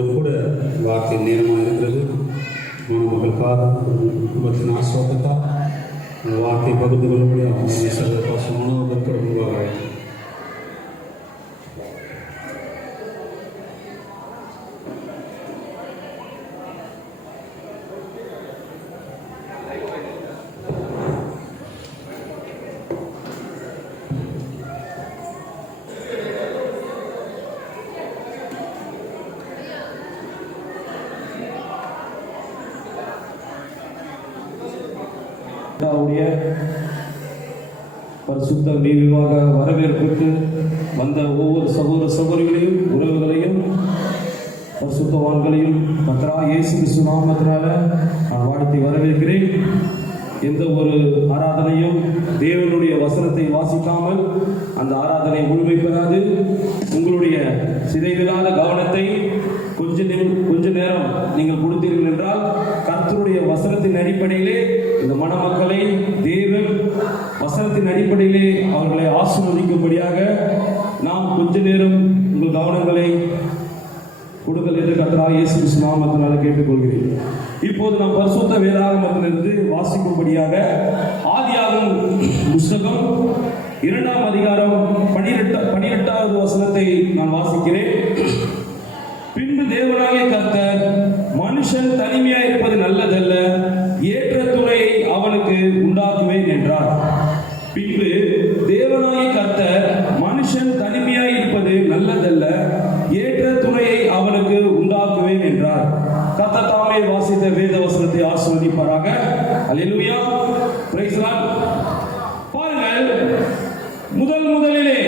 இப்போது கூட வார்த்தை நேரமாக இருக்கிறது. மணமகளுக்காக குடும்பத்தின் ஆசோகத்தால் அந்த வார்த்தை பகிர்ந்து கொள்ள முடியும். சில பாசமான உருவாக பரிசுத்த விவாக வரவேற்புக்கு வந்த ஒவ்வொரு சகோதர சகோதரிகளையும் உறவுகளையும் பரிசுத்தவான்களையும் கர்த்தராகிய இயேசு கிறிஸ்து நாமத்தினால நான் வாழ்த்தி வரவேற்கிறேன். எந்த ஒரு ஆராதனையும் தேவனுடைய வசனத்தை வாசிக்காமல் அந்த ஆராதனை முழுமைப்பெறாது. உங்களுடைய சிதைவில்லாத கவனத்தை கொஞ்ச நேரம் நீங்கள் கொடுத்தீர்கள் என்றால் கர்த்தருடைய வசனத்தின் அடிப்படையிலே இந்த மணமக்களை தேவன் வசனத்தின் அடிப்படையிலே அவர்களை ஆசீர்வதிக்கும்படியாக நாம் கொஞ்ச நேரம் உங்கள் கவனங்களை கொடுங்கள் என்று கர்த்தராகிய இயேசு கிறிஸ்து நாமத்தினால கேட்டுக்கொள்கிறேன். இப்போது நாம் பரிசுத்த வேதாகமத்திலிருந்து வாசிக்கும்படியாக ஆதியாகமம் புஸ்தகம் 2ஆம் அதிகாரம் 18வது வசனத்தை நான் வாசிக்கிறேன். பின்பு தேவனாகிய கர்த்தர் மனுஷன் தனிமையாய் இருப்பது நல்லதல்ல, ஏற்ற துணையை அவனுக்கு உண்டாக்குவேன் என்றார். பின்பு தேவனாகிய கர்த்தர் மனுஷன் தனிமையாய் இருப்பது நல்லதல்ல, ஏற்ற துணையை அவனுக்கு உண்டாக்குவேன் என்றார். கர்த்தர் தாமே வாசித்த வேத வசனத்தை ஆசீர்வதிப்பாராக. அல்லேலூயா, பிரைஸ் தி லார்ட். பாருங்கள், முதலிலே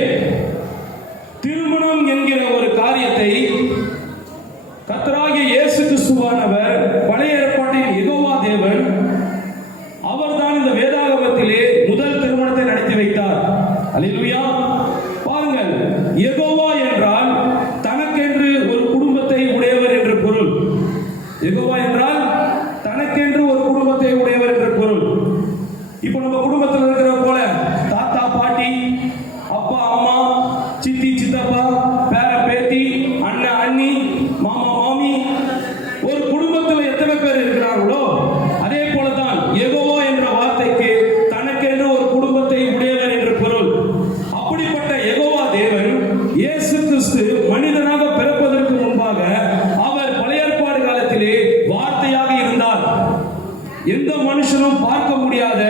திருமணம் என்கிற ஒரு காரியத்தை கர்த்தராகிய இயேசு கிறிஸ்துவானவர் பழைய ஏற்பாட்டின் யெகோவா தேவன் அவர்தான் இந்த வேதாகமத்திலே முதல் திருமணத்தை நடத்தி வைத்தார். அல்லேலூயா. பாருங்கள், யெகோவா என்றால் தனக்கென்று ஒரு குடும்பத்தை உடையவர் என்று பொருள். யெகோவா என்றால் தனக்கென்று ஒரு குடும்பத்தை உடையவர் என்று பொருள். இப்போ நம்ம குடும்பத்தில் இருக்கிற போல தாத்தா பாட்டி, அப்பா அம்மா, சித்தி சித்தப்பா, பேர பேத்தி, அண்ணன் அண்ணி, மாமா மாமி, ஒரு குடும்பத்தில் எத்தனை பேர் இருக்கிறார்களோ அதே போலதான் யெகோவா என்ற வார்த்தைக்கு தனக்கென்று ஒரு குடும்பத்தை உடையவர் என்று பொருள். அப்படிப்பட்ட யெகோவா தேவன் இயேசு கிறிஸ்து மனிதனாக பிறப்பதற்கு முன்பாக அவர் பழைய ஏற்பாடு காலத்திலே வார்த்தையாக இருந்தார். எந்த மனுஷனும் பார்க்க முடியாத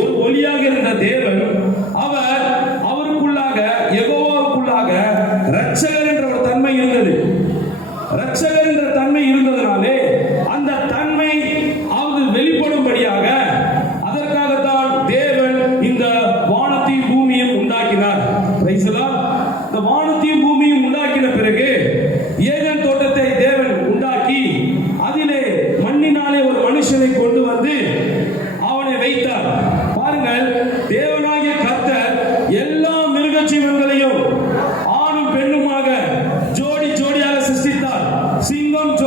ஒரு ஒளியாக இருந்த தேவன் அவருக்குள்ளாக யெகோவாவுக்குள்ளாக இரட்சகர் என்ற ஒரு தன்மை இருந்தது. இரட்சகர் என்ற தன்மை இருந்ததனாலே அந்த தன்மை அது வெளிப்படும்படியாக அதற்காகத்தான் தேவன் இந்த வானத்தையும் பூமியும் உண்டாக்கினார். Praise the Lord. இந்த வானத்தையும் பூமியும் உண்டாக்கின பிறகு ஏதேன் தோட்டத்தை தேவன் உண்டாக்கி அதிலே மண்ணினாலே ஒரு மனுஷனை கொண்டு வந்து அவனை வைத்தார். பாருங்கள், தேவனாகிய கர்த்தர் எல்லா மிருக ஜீவன்களையும் ஆணும் பெண்ணுமாக ஜோடி ஜோடியாக சிருஷ்டித்தார். சிங்கம்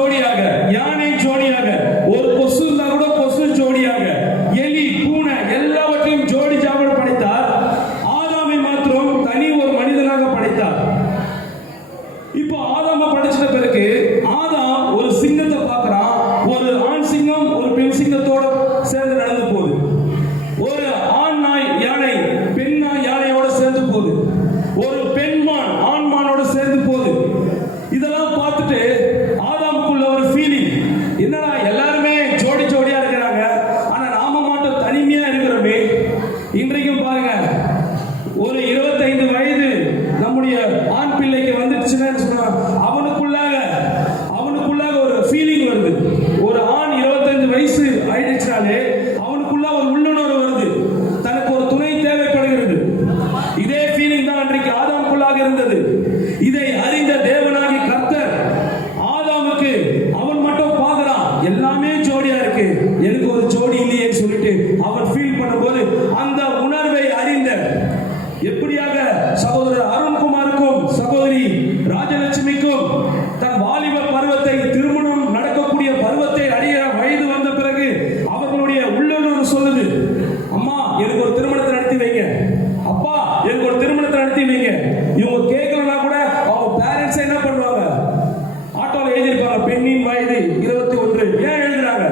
பெண்ணின் வயது 21. ஏன் எழுதுறாங்க?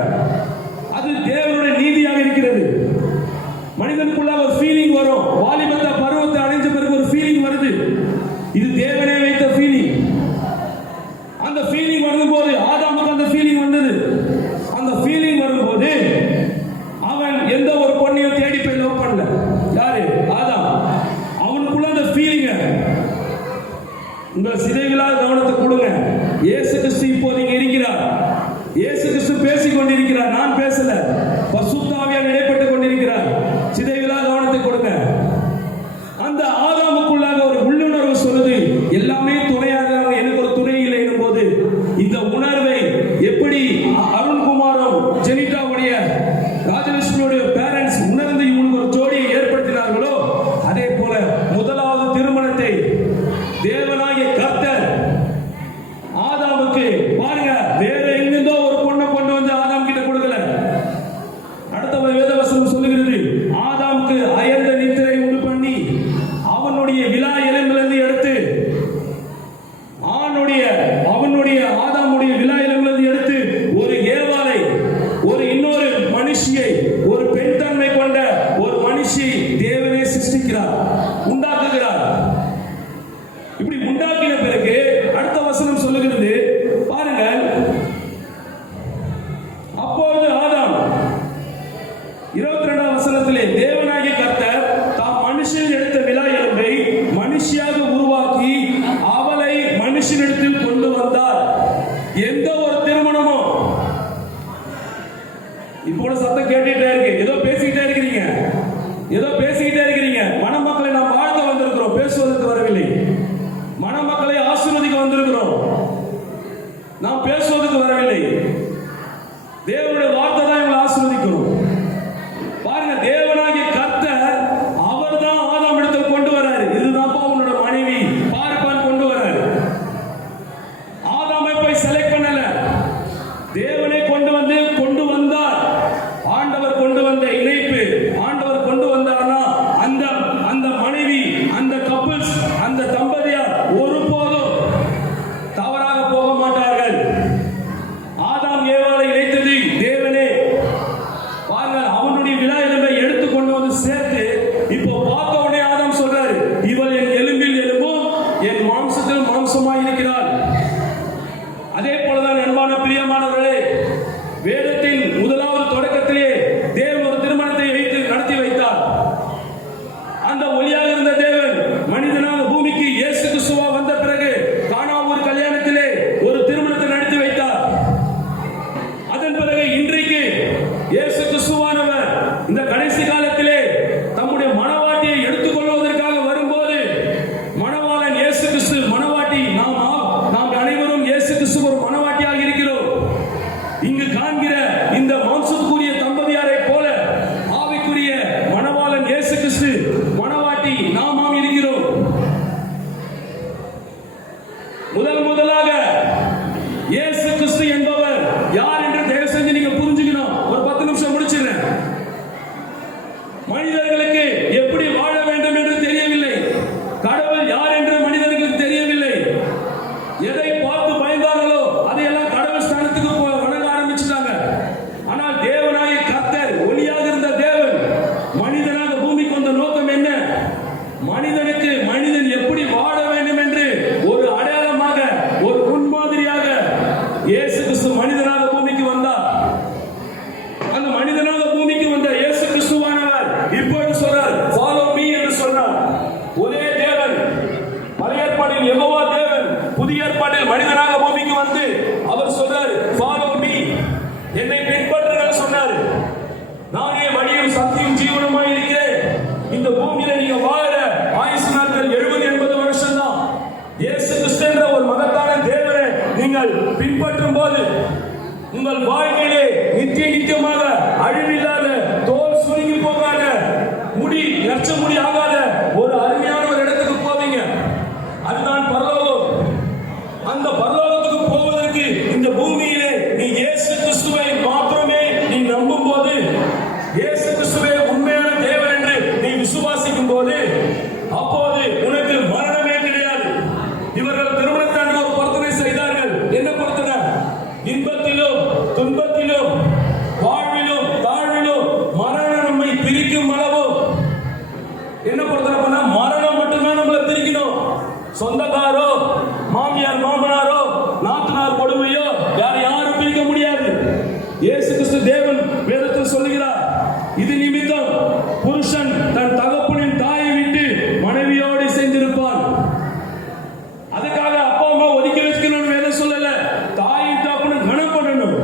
அது தேவனுடைய நீதியாக இருக்கிறது. மனிதனுக்குள்ள ஒரு ஃபீலிங் வரும். வாலிபத்தை பருவத்தை அடைஞ்ச பிறகு ஒரு ஃபீலிங் வருது. இது தேவனே வைத்த ஃபீலிங். அந்த ஃபீலிங் வரும்போது ஆதாமுக்கு அந்த ஃபீலிங் வந்தது. அந்த ஃபீலிங் வரும்போது அவன் எந்த ஒரு பொண்ணையும் தேடி போய் லவ் பண்ணல. யாரு? ஆதாம். அவனுக்குள்ள அந்த ஃபீலிங். உங்கள் சிதைவில்லாத கவனத்தை கொடுங்க. இயேசு கிறிஸ்து இப்போது இங்கே இருக்கிறார். இயேசு கிறிஸ்து பேசிக் கொண்டிருக்கிறார். நான் பேசல. பரிசுத்த ஆவியானவர் இடைப்பட்டுக் கொண்டிருக்கிறார். சிதைவில்லாத கவனத்தை கொடுங்க. அந்த ஆதாமுக்குள்ளாக ஒரு உள்ளுணர்வு சொல்லுது, எல்லாமே துணையாக எனக்கு ஒரு துணை இல்லை எனும் போது இந்த உணர்வை எப்படி அருண்குமாரும் ஜெனிட்டாவுடைய ராஜலட்சுமியுடைய பேரண்ட்ஸ் உணர்ந்து இவங்களுக்கு ஒரு ஜோடியை ஏற்படுத்தினார்களோ அதே போல முதலாவது திருமணத்தை தேவனாகிய கர்த்தர் ஆதாமுக்கு, பாருங்க, வேற எங்கிருந்தோ ஒரு பொண்ணை கொண்டு வந்து ஆதாம் கிட்ட கொடுக்கல. அடுத்த வேதவசனம் சொல்லுகிறது, ஆதாமுக்கு அயர்ந்த நித்திரை உண்டு பண்ணி அவனுடைய விலா எலும்பிலிருந்து எடுத்து அவனுடைய ஆதாமுடைய விலா எலும்பிலிருந்து எடுத்து ஒரு ஏவாளை, ஒரு இன்னொரு மனுஷியை, ஒரு பெண் தன்மை கொண்ட ஒரு மனுஷியை தேவனே சிருஷ்டிக்கிறார், உண்டாக்குகிறார். இப்படி உண்டாக்கின பிறகு அடுத்த வசனம் சொல்லுகிறது, பாருங்கள், அப்பொழுது ஆதாம் 22ஆம் வசனத்திலே தேவனாகிய கர்த்தர் தாம் மனுஷன் எடுத்த விலா எலும்பை மனுஷியாக உருவாக்கி அவளை மனுஷனிடத்தில் கொண்டு வந்தார். எந்த ஒரு திருமணமும் இப்போ சத்தம் கேட்டுட்டே இருக்கு. ஏதோ பேசிக்கிட்டே இருக்கிறீங்க. மணமக்களை நாம் வாழ்த்த வந்திருக்கிறோம், பேசுவதற்கு வரவில்லை. மணமக்களை ஆசீர்வதிக்க வந்திருக்கிறோம், நாம் பேசுவதற்கு வரவில்லை. தேவனுடைய வார்த்தை தான் இவங்களை ஆசீர்வதிக்கணும். பாருங்க, தேவனாகிய கர்த்தர் அவர் தான் ஆதாம் இடத்தில் கொண்டு வராரு. இதுதான்ப்பா உன்னோட மனைவி பார்ப்பான் கொண்டு வராரு. ஆதாமை போய் செலக்ட் பண்ணல, தேவனை கொண்டு வந்தார். ஆண்டவர் கொண்டு வந்த இணைப்பு, ஆண்டவர் கொண்டு வந்தார்னா அந்த மனைவி, அந்த கப்பிள்ஸ், அந்த தம்பதியார் ஒருபோதும் தவறாக போக மாட்டார்கள். ஆதாம் ஏவாளை இணைத்தது தேவனே. பாருங்கள், அவனுடைய விலா எலும்பை எடுத்து கொண்டு வந்து சேர்த்து இப்போ பார்த்த உடனே ஆதாம் சொல்றாரு, இவள் என் எலும்பில் எலும்பும் என் மாம்சத்தில் மாம்சமாய் இருக்கிறாள். அதே போலதான் அன்பான பிரியமானவர்களே, வேதத்தின் முதலாவது தொடக்கத்திலே தேவன் ஒரு திருமணத்தை நடத்தி வைத்தார். அந்த ஒளியாக இருந்த தேவன் மனிதனாக பூமிக்கு இயேசு கிறிஸ்துவா வந்த பிறகு கானாவூர் கல்யாணத்திலே ஒரு திருமணத்தை நடத்தி வைத்தார். அதன் பிறகு இன்றைக்கு இயேசு கிறிஸ்துவானவர் இந்த கடைசி காலத்திலே தம்முடைய மணவாட்டியை எடுத்துக்கொள்வதற்காக வரும்போது மணவாளன் இயேசு கிறிஸ்து, மணவாட்டி நாம் அனைவரும் இயேசு கிறிஸ்து ஒரு மணவாட்டியாக இருக்கிறோம். இங்கு காண்கிற இந்த மாம்சத்துக்குரிய தம்பதியாரை போல ஆவிக்குரிய மணவாளன் இயேசு கிறிஸ்து, மணவாட்டி நாமாம் இருக்கிறோம். முதலாக இயேசு கிறிஸ்து என்பவர் யார் என்று தயவு செஞ்சு நீங்க புரிஞ்சுக்கணும். ஒரு 10 நிமிஷம் முடிச்சிடுறேன். மனிதர்களுக்கு எப்படி வாழ வேண்டும் என்று தெரியவில்லை. கடவுள் யார் என்று மனிதர்களுக்கு தெரியவில்லை. எதை பார்த்து பயந்தார்களோ அதையெல்லாம் கடவுள் ஸ்தானத்துக்கு வணங்க ஆரம்பிச்சுட்டாங்க. ஆனால் தேவனாகிய கர்த்தர், ஒளியாக இருந்த தேவன், மனிதனாக பூமிக்கு வந்த நோக்கம் என்ன? மனிதன் எப்படி வாழ வேண்டும் என்று ஒரு அடையாளமாக, ஒரு முன்மாதிரியாக இயேசு கிறிஸ்து மனிதனாக பூமிக்கு வந்தார். அந்த மனிதனாக பூமிக்கு வந்த இயேசு கிறிஸ்துவானவர் இப்போது சொல்றார், ஃபாலோ மீ என்று சொன்னார். ஒரே தேவன், பழைய ஏற்பாட்டில் யெகோவா தேவன், புதிய ஏற்பாட்டில் மனிதனாக பூமிக்கு வந்து அவர் சொல்றார், ஃபாலோ மீ, என்னை பின்பற்றுங்கள் சொன்னார். நானே வழியும் சத்தியும் ஜீவனுமாய் இருக்கிறேன். இந்த பூமியில நீங்க வாழ ஆயுசு நாட்கள் 70-80 வருஷம் தான். இயேசு கிறிஸ்து என்ற ஒரு மகத்தான தேவனை நீங்கள் பின்பற்றும் போது உங்கள் வாழ்க்கையிலே நித்தியமாக அழிவில்லாத, தோல் சுருங்கி போகாத, முடி நச்ச முடி ஆகாத ஒரு அருமையான ஒரு இடத்துக்கு போவீங்க. அதுதான் பரலோகம். அந்த பரலோகத்துக்கு போவதற்கு இந்த பூமியிலே நீ இயேசு கிறிஸ்துவை மாத்திரமே நீ நம்பும் போது, இயேசு கிறிஸ்துவே உண்மையான தேவன் என்று நீ விசுவாசிக்கும் போது, அப்போது உனக்கு மரணமே கிடையாது. இவர்கள் திருமணத்தாண்டு ஒரு பொருத்தனை செய்தார்கள். என்ன பொருத்தனை? சொல்லுகிறார், இது நிமித்தம் புருஷன் தன் தகப்பனின் தாயை விட்டு மனைவியோடு சேர்ந்திருப்பான். அதுக்காக அப்பா அம்மா ஒதுக்கி வச்சுக்கணும்னு வேதம் சொல்லல. தாயின் தகப்பனும் கனம் பண்ணணும்.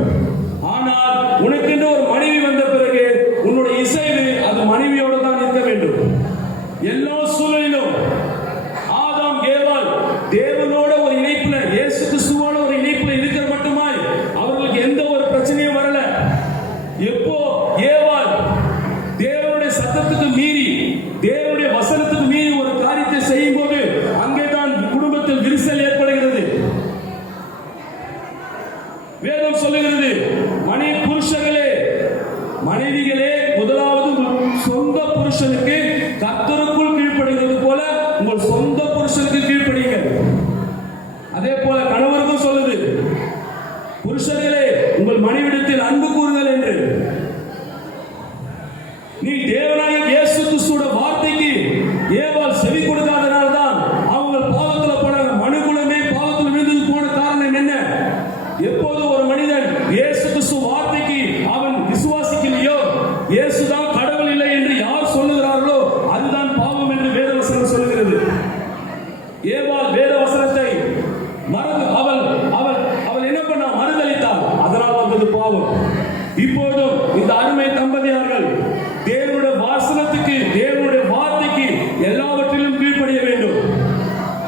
ஆனால் உனக்கென்று ஒரு மனைவி வந்த பிறகு உன்னுடைய இசைவு அது மனைவியோடு தான் இருக்க வேண்டும். எல்லா சூழலிலும் ஆதாம் ஏவாள் தேவனோட ஒரு இணைப்புல, இயேசு கிறிஸ்துவோட ஒரு இணைப்புல இருக்கிற மட்டுமாய் அவர்களுக்கு எந்த ஒரு பிரச்சனையும் வரல. எப்போ ஏவாள் தேவனுடைய சத்தத்துக்கு மீறி, தேவனுடைய வசனத்துக்கு மீறி ஒரு காரியத்தை செய்யும் போது அங்கேதான் குடும்பத்தில் விரிசல் ஏற்படுகிறது. வேதம் சொல்லுகிறது, புருஷர்களே, மனைவிகளே, முதலாவது சொந்த புருஷனுக்கு கர்த்தருக்குள் கீழ்ப்படிகிறது போல உங்கள் சொந்த புருஷனுக்கு கீழ்ப்படியுங்கள். அதே போல கணவருக்கும் சொல்லுது, புருஷர்களே உங்கள் மனைவிடத்தில் அன்பு கூறுங்கள் என்று. நீ தேவனாகிய இயேசு கிறிஸ்துவோட வார்த்தைக்கு ஏவாள் செவி கொடுக்காதனால்தான் அவங்க பாவத்துல போனாங்க. மனுக்குலமே பாவத்தில் விழுந்து போன காரணம் என்ன? எப்போது ஒரு மனிதன் இயேசு கிறிஸ்து வார்த்தைக்கு அவன் விசுவாசிக்கலையோ, இயேசுதான் கடவுள் இல்லை என்று யார் சொல்லுகிறார்களோ அதுதான் பாவம் என்று வேதவசனம் சொல்லுகிறது. ஏவாள் வேதவசனத்தை மறந்து அவள் என்ன பண்ணா? மறுதலித்தாள். அதனால் வந்தது பாவம். இப்போதும் இந்த அருமை தம்பதியார்கள் தேவனுடைய வாசனத்துக்கு, தேவனுடைய வார்த்தைக்கு எல்லாவற்றிலும் கீழ்ப்படிய வேண்டும்.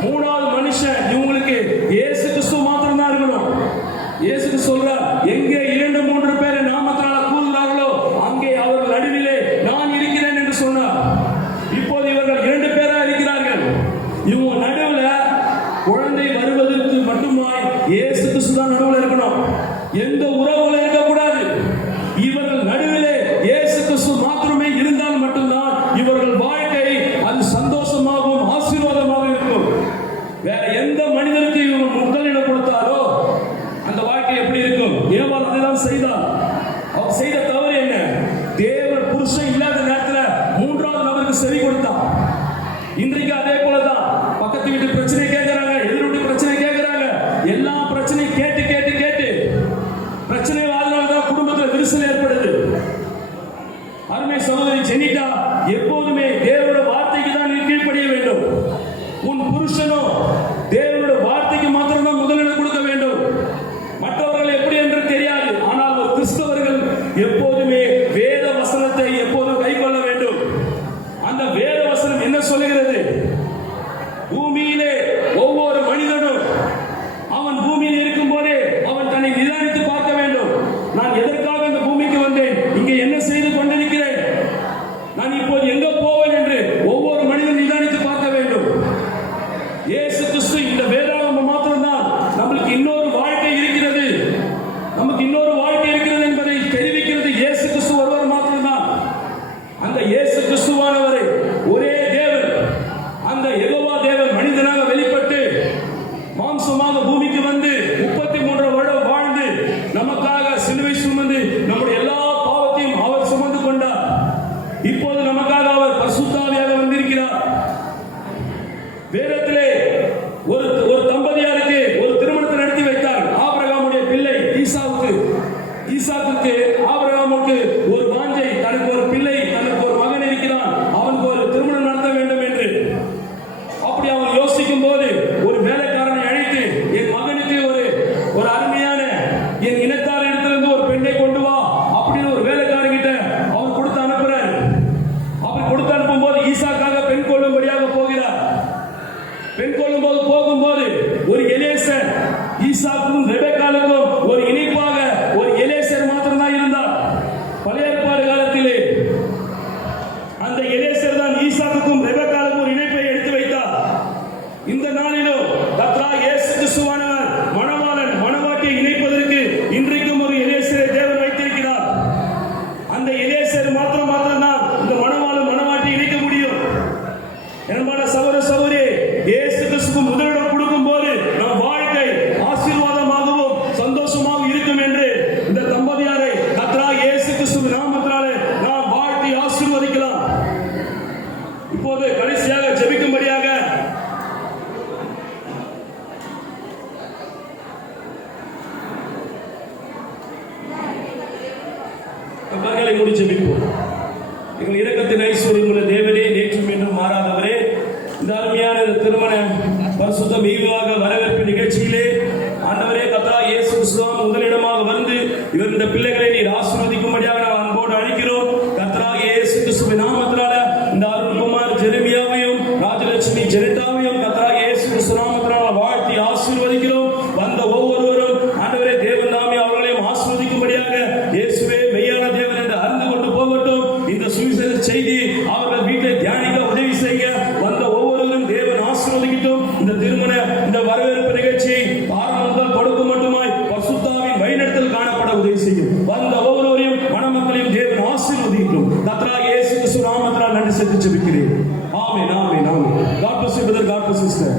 மூணாவது மனுஷன் இவங்களுக்கு இயேசு கிறிஸ்து மாத்திரம் தான் இருக்கணும். இயேசு சொல்றார், எங்கே 2-3 பேரை நாமத்தினால கூறுகிறார்களோ அங்கே அவர்கள் நடுவிலே நான் இருக்கிறேன் என்று சொன்னார். இப்போது இவர்கள் 2 பேரா இருக்கிறார்கள். இவங்க நடுவுல குழந்தை வருவதற்கு மட்டுமாய் இயேசு கிறிஸ்து தான் நடுவுல இருக்கணும். எந்த உறவுகளும் இருக்கக்கூடாது. இவர்கள் நடுவிலே இயேசு கிறிஸ்து மாத்திரமே இருந்தால் மட்டும்தான் இவர்கள் வாழ்க்கை அது சந்தோஷமாகவும் ஆசீர்வாதமாக இருக்கும். வேற எந்த மனிதனுக்கு இவங்க முதலிடம் கொடுத்தாரோ அந்த வாழ்க்கை எப்படி இருக்கும்? ஏவாள் அதைதான் செய்தார். அவர் செய்த தவறு என்ன? தேவன் புருஷன் இல்லாத நேரத்தில் 3வது நபருக்கு செவி கொடுத்தார். இன்றைக்கு அதே போலதான் பக்கத்து வீட்டு பிரச்சனை கேட்கிறாங்க, எதிர் வீட்டு பிரச்சனை கேட்கிறாங்க. எல்லா பிரச்சனையும் கேட்டு கேட்டு கேட்டு பிரச்சனை வாழ்நாள்தான் குடும்பத்தில் விரிசல் ஏற்படுது. அருமை சகோதரி ஜெனிட்டா, எப்போதுமே தேவனுடைய வார்த்தைக்கு தான் நீ கீழ்ப்படிய வேண்டும். உன் புருஷனோ தேவனுடைய வார்த்தைக்கு மாத்திரம்தான் முதலிடம் கொடுக்க வேண்டும். மற்றவர்கள் எப்படி என்று தெரியாது. ஆனால் ஒரு கிறிஸ்தவர்கள் எப்போதுமே வேத வசனத்தை எப்போதும் கைக்கொள்ள வேண்டும். அந்த வேத வசனம் என்ன சொல்லுகிறது? பூமியிலே ஒவ்வொரு மனிதனும் அவன் பூமியில் இருக்கும் போதே அவன் தன்னை நிதானித்து பார்க்க வேண்டும். நான் எதற்காக இந்த பூமிக்கு வந்தேன்? இங்கே என்ன செய்து கொண்டிருக்கிறேன்? நான் இப்போது எங்க போவேன் என்று ஒவ்வொரு மனிதனும் நிதானித்து பார்க்க வேண்டும். இயேசு கிறிஸ்து இந்த வேதாகமம் மாத்திரம்தான் நம்மளுக்கு இன்னொரு வாழ்க்கை இருக்கிறது, நமக்கு இன்னொரு வாழ்க்கை இருக்கிறது என்பதை தெரிவிக்கிறது. இயேசு கிறிஸ்து ஒருவர் மாத்திரம்தான். அந்த இயேசு கிறிஸ்துவானவரை ஒரே தேவன், அந்த யெகோவா தேவன் மனிதனாக வெளிப்பட்டு மாம்சமாக பூமிக்கு வந்து 33 வருடம் வாழ்ந்து நமக்காக சிலுவை சுமந்து நம்முடைய எல்லா பாவத்தையும் அவர் சுமந்து கொண்டார். இப்போது நமக்காக அவர் பரிசுத்தாவியாக வந்திருக்கிறார். வேதத்திலே ஒரு தம்பதியாருக்கு ஒரு திருமணத்தை நடத்தி வைத்தார். ஆபிரகாமுடைய பிள்ளை ஈசாக்குக்கு ஆபிரகாமுக்கு ஒரு வாஞ்சை, தனக்கு ஒரு பிள்ளை, தனக்கு ஒரு மகன் இருக்கிறான், அவனுக்கு ஒரு திருமணம் நடத்த வேண்டும் என்று. அப்படி அவன் யோசிக்கும் போது ஒரு வேலைக்காரனை அழைத்து, என் மகனுக்கு ஒரு அருமையான என் இனத்தார் இடத்திலிருந்து ஒரு பெண்ணை கொண்டு வா அப்படின்னு ஒரு வேலைக்காரங்கிட்ட அவர் கொடுத்து அனுப்புறார். அவர் கொடுத்து அனுப்பும் போது ஈசாக்காக பெண் கொள்ளும்படியாக போகிறார். பெண் கொள்ளும்போது போகும்போது ஒரு எலியேசர், ஈசாக்கும் ரெபெக்காலுக்கும் ஒரு இணைப்பாக ஒரு எலியேசர் மாத்திரம்தான் இருந்தார். கண்களை மூடி ஜெபிப்போம். எங்கள் இரக்கத்தின் ஐஸ்வர்யம் உள்ள தேவனே, நேற்றும் என்றும் மாறாதவரே, இந்த அருமையான திருமண பரிசுத்த ஈவாக வரவேற்பு நிகழ்ச்சியிலே ஆண்டவரே கர்த்தராகிய இயேசு கிறிஸ்து முதலிடமாக வந்து இவர் இந்த பிள்ளைகளை நீர் ஆசீர்வதிக்கும்படியாக நாம் அன்போடு அழைக்கிறோம். கர்த்தராகிய இயேசு கிறிஸ்துவின் நாமத்தினால இந்த அருள்குமார் ஜெரமியாவையும் ராஜலட்சுமி ஜெனிதாவையும் கர்த்தராகிய இயேசு கிறிஸ்து நாமத்தினால வாழ்த்தி ஆசீர்வதிக்கிறோம். வந்த ஒவ்வொருவரும் ஆண்டவரே தேவன் தாமே அவர்களையும் ஆசீர்வதிக்கும்படியாக இயேசுவே மெய்யான தேவன் என்று அறிந்து கொண்டு போகட்டும். இந்த சுவிசேஷ செய்தி அவர்கள் வீட்டில் தியானிக்க உதவி செய்ய வந்த ஒவ்வொருவரும் தேவன் ஆசீர்வதிக்கட்டும். இந்த திருமண இந்த வரவேற்பு நிகழ்ச்சியை ஆரம்பம் முதல் கொடுக்கும் மட்டுமாய் பரிசுத்தாவின் வழிநடத்தல் காணப்பட உதவி செய்யும். வந்த ஒவ்வொருவரையும் மணமக்களையும் தேவன் ஆசீர்வதிக்கட்டும். கர்த்தராகிய இயேசு கிறிஸ்து நாமத்தினால் நன்றி செலுத்தி ஜெபிக்கிறேன். ஆமென், ஆமென், ஆமென். God bless you brother, God bless you sister.